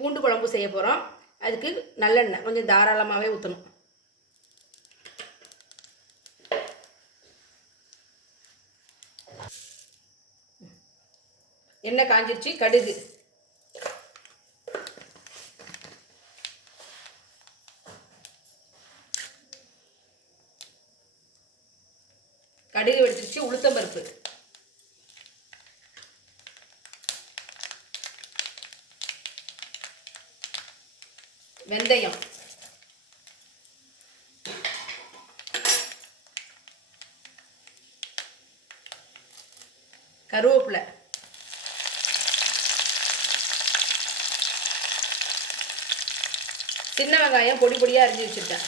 பூண்டு குழம்பு செய்ய போகிறோம் அதுக்கு நல்லெண்ணெய் கொஞ்சம் தாராளமாகவே ஊற்றணும் எண்ணெய் காஞ்சிருச்சு கடுகு. கடுகு வெடிச்சிருச்சு உளுத்தம்பருப்பு. வெந்தயம். கருவேப்பிலை. சின்ன வெங்காயம் பொடி பொடியாக அரிஞ்சு வச்சுருக்கேன்.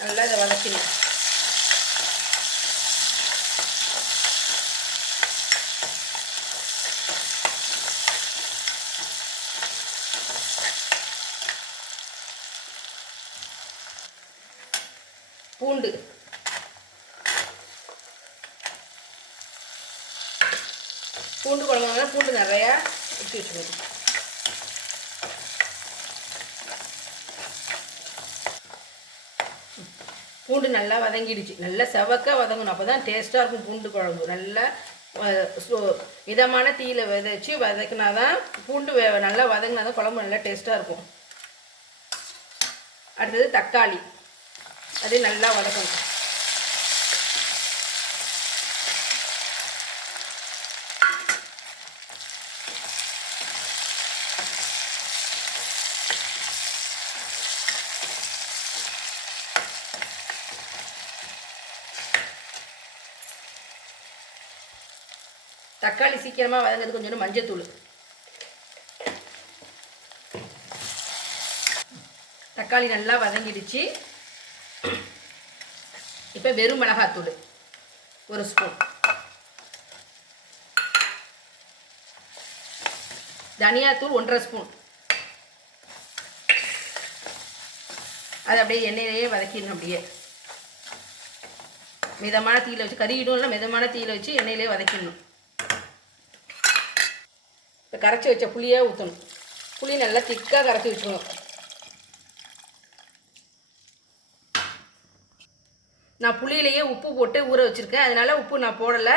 நல்லா இதை வதக்கினேன் பூண்டு. பூண்டு குழம்புனா பூண்டு நிறையா எடுத்து வச்சுக்கணும். பூண்டு நல்லா வதங்கிடுச்சு. நல்லா செவக்க வதங்கணும். அப்போ தான் டேஸ்ட்டாக இருக்கும் பூண்டு குழம்பு. நல்லா வ- மிதமான தீயில விதைச்சி வதக்கினா தான் பூண்டு நல்லா வதங்கினா தான் குழம்பு நல்லா டேஸ்ட்டாக இருக்கும். அடுத்தது தக்காளி. அது நல்லா வதக்கணும். தக்காளி சீக்கிரமாக வதங்கிறது கொஞ்சம் மஞ்சத்தூள். தக்காளி நல்லா வதங்கிடுச்சு. இப்போ வெறும் மிளகாத்தூள். ஒரு ஸ்பூன் தனியாத்தூள் ஒன்றரை ஸ்பூன் அது அப்படியே எண்ணெயிலேயே வதக்கிடணும் அப்படியே. மிதமான தீயில் வச்சு கறியிடும் இல்லை மிதமான தீயில் வச்சு எண்ணெயிலே வதக்கிடணும். இப்போ கரைச்சி வச்ச புளியே ஊற்றணும் புளி நல்லா திக்காக கரைச்சி வச்சுக்கணும். நான் புளியிலேயே உப்பு போட்டு ஊற வச்சுருக்கேன். அதனால் உப்பு நான் போடலை.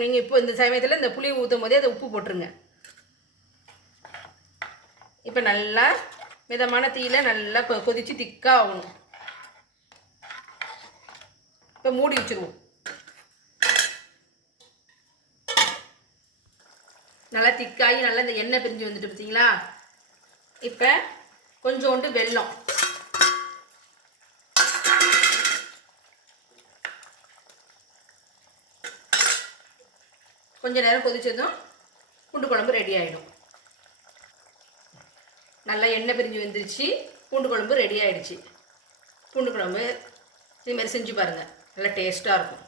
நீங்கள் இப்போ இந்த சமயத்தில் இந்த புளி ஊற்றும் போதே அதை உப்பு போட்டுருங்க. இப்போ நல்லா மிதமான தீயில் நல்லா கொ கொதித்து திக்காக ஆகணும். இப்போ மூடி வச்சுருவோம். நல்லா திக்காகி நல்லா இந்த எண்ணெய் பிரிஞ்சு வந்துட்டு பார்த்தீங்களா இப்போ கொஞ்சோண்டு வெல்லம். கொஞ்சம் நேரம் கொதித்ததும் பூண்டு குழம்பு ரெடி ஆகிடும் நல்லா எண்ணெய் பிரிஞ்சு வந்துருச்சு. பூண்டு குழம்பு ரெடி ஆகிடுச்சு பூண்டு குழம்பு இதேமாதிரி செஞ்சு பாருங்கள் நல்லா டேஸ்ட்டாக இருக்கும்.